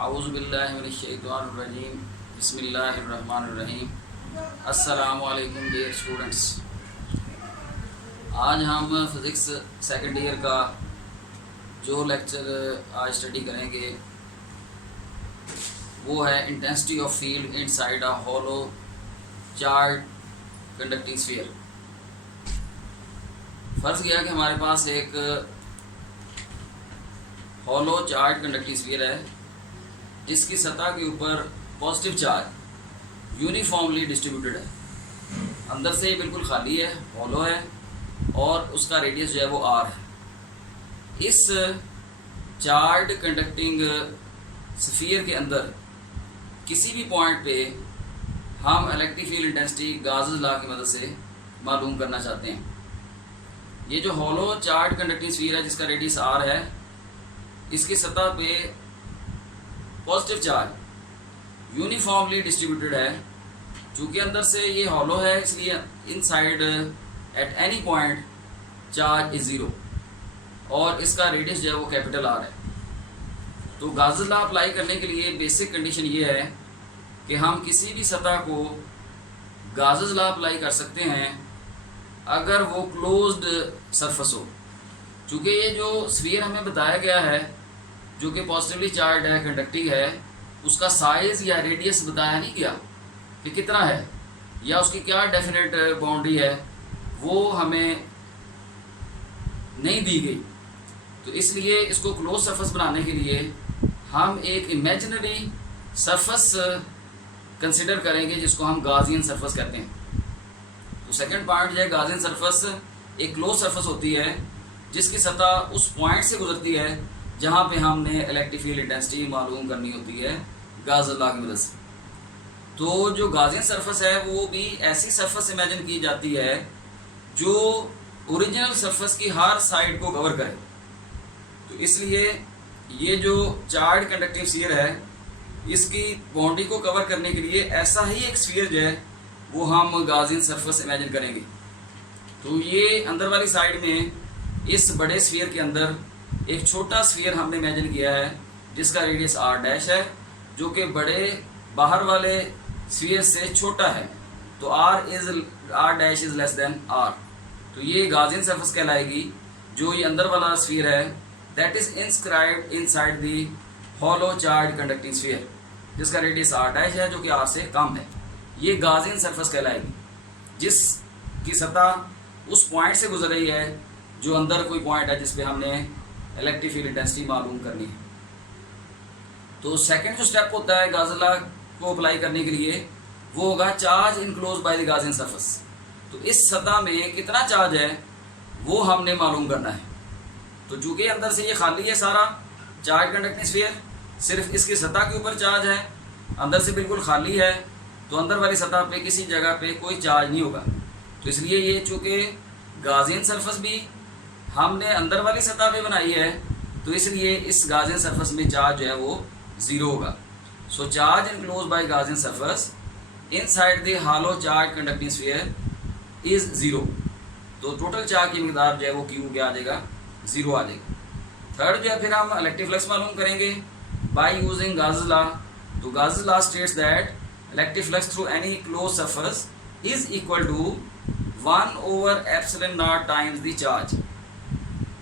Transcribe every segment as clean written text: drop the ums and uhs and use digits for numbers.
आऊज़ुबिल्लाहिमिनश्शैतानिर्रजीम बिस्मिल्लाहिर्रहमानिर्रहीम। अस्सलामु अलैकुम डियर स्टूडेंट्स। आज हम फ़िज़िक्स सेकंड ईयर का जो लेक्चर आज स्टडी करेंगे वो है intensity of field inside a hollow charge conducting sphere. फ़र्ज़ किया कि हमारे पास एक हॉलो चार्ज कंडक्टिंग स्फीयर है जिसकी सतह के ऊपर पॉजिटिव चार्ज यूनिफॉर्मली डिस्ट्रीब्यूटेड है। अंदर से ये बिल्कुल खाली है, हॉलो है और उसका रेडियस जो है वो आर है। इस चार्ज कंडक्टिंग स्फीयर के अंदर किसी भी पॉइंट पे हम electric field intensity Gauss law की मदद से मालूम करना चाहते हैं। ये जो हॉलो चार्ज कंडक्टिंग स्फीयर है जिसका रेडियस आर है, इसकी सतह पे पॉजिटिव चार्ज यूनिफॉर्मली डिस्ट्रीब्यूटेड है। चूँकि अंदर से ये हॉलो है इसलिए inside at any point charge is zero और इसका रेडियस जो है वो कैपिटल आर है। तो गाउस लॉ अप्लाई करने के लिए बेसिक कंडीशन ये है कि हम किसी भी सतह को गाउस लॉ अप्लाई कर सकते हैं अगर वो क्लोज्ड सरफेस हो। चूँकि ये जो स्फीयर हमें बताया गया है जो कि पॉजिटिवली चार्ज है, कंडक्टिंग है, उसका साइज या रेडियस बताया नहीं गया कि कितना है या उसकी क्या डेफिनेट बाउंड्री है, वो हमें नहीं दी गई। तो इसलिए इसको क्लोज सरफेस बनाने के लिए हम एक इमेजिनरी सरफेस कंसिडर करेंगे जिसको हम गाउसियन सरफेस कहते हैं। तो सेकंड पॉइंट जो है, गाउसियन सरफेस एक क्लोज सरफेस होती है जिसकी सतह उस पॉइंट से गुजरती है जहाँ पे हमने इलेक्ट्रिक फील्ड इंटेंसिटी मालूम करनी होती है गाउस लॉ की मदद से। तो जो गाउसियन सरफेस है वो भी ऐसी सरफेस इमेजिन की जाती है जो ओरिजिनल सरफेस की हर साइड को कवर करे। तो इसलिए ये जो चार्ज कंडक्टिंग स्फीयर है इसकी बाउंड्री को कवर करने के लिए ऐसा ही एक स्फीयर जो है वो हम गाउसियन सरफेस इमेजिन करेंगे। तो ये अंदर वाली साइड में इस बड़े स्फीयर के अंदर एक छोटा स्फीयर हमने इमेजिन किया है जिसका रेडियस आर डैश है, जो कि बड़े बाहर वाले स्फीयर से छोटा है। तो R dash is less than R. तो ये गाउसियन सरफेस कहलाएगी। जो ये अंदर वाला स्फीयर है that is inscribed inside the hollow charge conducting sphere जिसका रेडियस आर डैश है जो कि आर से कम है। ये गाउसियन सरफेस कहलाएगी जिसकी सतह उस पॉइंट से गुजर रही है जो अंदर कोई पॉइंट है जिस पे हमने इलेक्ट्रिक फील्ड इंटेंसिटी मालूम करनी है। तो सेकंड जो स्टेप होता है गाउस लॉ को अप्लाई करने के लिए वो होगा charge enclose by the Gaussian surface. तो इस सतह में कितना चार्ज है वो हमने मालूम करना है। तो चूंकि अंदर से ये खाली है सारा चार्ज कंडक्टिंग स्फीयर, सिर्फ इसकी सतह के ऊपर चार्ज है, अंदर से बिल्कुल खाली है, तो अंदर वाली सतह पे किसी जगह पे कोई चार्ज नहीं होगा। तो इसलिए ये चूँकि गाउसियन सरफेस भी हमने अंदर वाली सतह पे बनाई है तो इसलिए इस गाउसियन सरफेस में चार्ज जो है वो ज़ीरो होगा। So charge enclose by Gaussian surface inside the hollow charge conducting sphere is zero. तो टोटल चार्ज की मिकदार जो है वो क्यू क्या आ जाएगा, ज़ीरो आ जाएगा। थर्ड जो है फिर हम इलेक्ट्रिक फ्लक्स मालूम करेंगे बाय यूजिंग गाउस लॉ। तो Gauss law states that electric flux through any close surface is equal to 1/ε0 times the charge.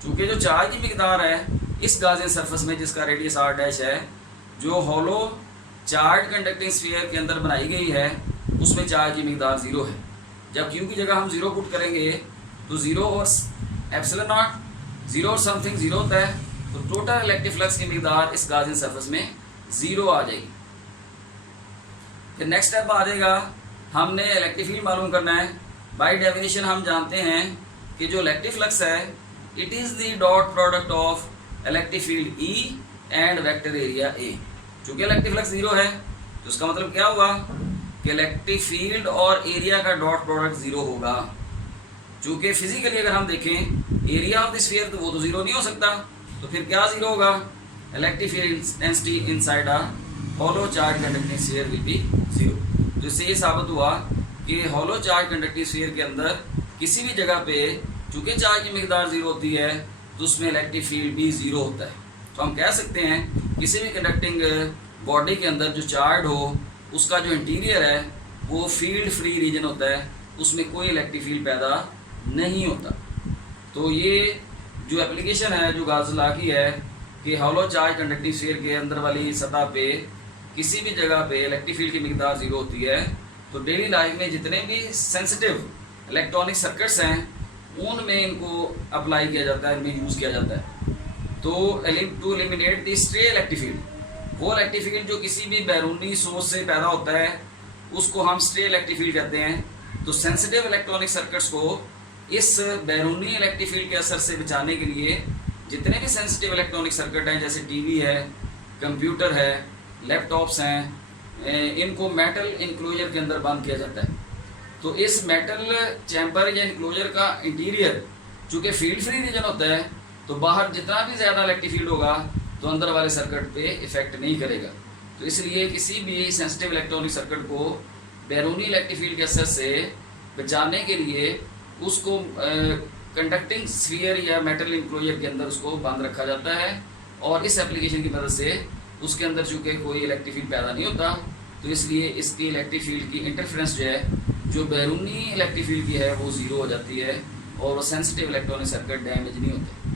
चूँकि जो चार्ज की मिकदार है इस गाउसियन सरफेस में जिसका रेडियस आर डैश है, जो हॉलो चार्ज कंडक्टिंग स्फीयर के अंदर बनाई गई है उसमें चार्ज की मिकदार ज़ीरो है। जब क्यू की जगह हम ज़ीरो पुट करेंगे तो ज़ीरो और ε0, ज़ीरो और समथिंग ज़ीरो होता है, तो टोटल इलेक्ट्रिक फ्लक्स की मिकदार इस गाउसियन सरफेस में ज़ीरो आ जाएगी। फिर नेक्स्ट स्टेप आ जाएगा, हमने इलेक्ट्रिक फील्ड मालूम करना है। बाय डेफिनेशन हम जानते हैं कि जो इलेक्ट्रिक फ्लक्स है it is the dot product of electric field E and vector area A. चूँकि इलेक्ट्रिक फ्लक्स ज़ीरो है तो उसका मतलब क्या हुआ कि इलेक्ट्रिक फील्ड और एरिया का डॉट प्रोडक्ट ज़ीरो होगा। चूँकि फिजिकली अगर हम देखें एरिया ऑफ द स्फीयर तो वो तो ज़ीरो नहीं हो सकता, तो फिर क्या ज़ीरो होगा, electric field intensity inside a hollow charge conducting sphere will be zero. तो इससे ये साबित हुआ कि हॉलो चार्ज कंडक्टिंग स्फीयर के अंदर किसी भी जगह पे चूँकि चार्ज की मिकदार ज़ीरो होती है तो उसमें इलेक्ट्रिक फील्ड भी ज़ीरो होता है। तो हम कह सकते हैं किसी भी कंडक्टिंग बॉडी के अंदर जो चार्ज हो उसका जो इंटीरियर है वो फील्ड फ्री रीजन होता है, उसमें कोई इलेक्ट्रिक फील्ड पैदा नहीं होता। तो ये जो एप्लीकेशन है जो गाउस लॉ की है कि हॉलो चार्ज कंडक्टिंग स्फीयर के अंदर वाली सतह पे किसी भी जगह पे इलेक्ट्रिक फील्ड की मिकदार ज़ीरो होती है, तो डेली लाइफ में जितने भी सेंसिटिव इलेक्ट्रॉनिक सर्किट्स हैं उनमें इनको अप्लाई किया जाता है, इनमें यूज़ किया जाता है। तो to eliminate the stray electric field, वो इलेक्ट्रिक फील्ड जो किसी भी बैरूनी सोर्स से पैदा होता है उसको हम स्ट्रे इलेक्ट्रिक फील्ड कहते हैं। तो सेंसिटिव इलेक्ट्रॉनिक सर्किट्स को इस बैरूनी इलेक्ट्रिक फील्ड के असर से बचाने के लिए जितने भी सेंसिटिव इलेक्ट्रॉनिक सर्किट हैं, जैसे टीवी है, कंप्यूटर है, लैपटॉप्स हैं, इनको मेटल इंक्लोजर के अंदर बंद किया जाता है। तो इस मेटल चैम्बर या इंक्लोजर का इंटीरियर चूँकि फील्ड फ्री रीजन होता है, तो बाहर जितना भी ज़्यादा इलेक्ट्रिक फील्ड होगा तो अंदर वाले सर्किट पे इफेक्ट नहीं करेगा। तो इसलिए किसी भी सेंसिटिव इलेक्ट्रॉनिक सर्किट को बैरूनी इलेक्ट्रिक फील्ड के असर से बचाने के लिए उसको कंडक्टिंग स्फीयर या मेटल इंक्लोजर के अंदर उसको बंद रखा जाता है, और इस एप्लीकेशन की मदद से उसके अंदर चूँकि कोई इलेक्ट्रिक फील्ड पैदा नहीं होता, तो इसलिए इसकी इलेक्ट्रिक फील्ड की इंटरफेरेंस जो है जो बैरूनी इलेक्ट्रिक फील्ड की है वो ज़ीरो हो जाती है और वो सेंसिटिव इलेक्ट्रॉनिक सर्किट डैमेज नहीं होते।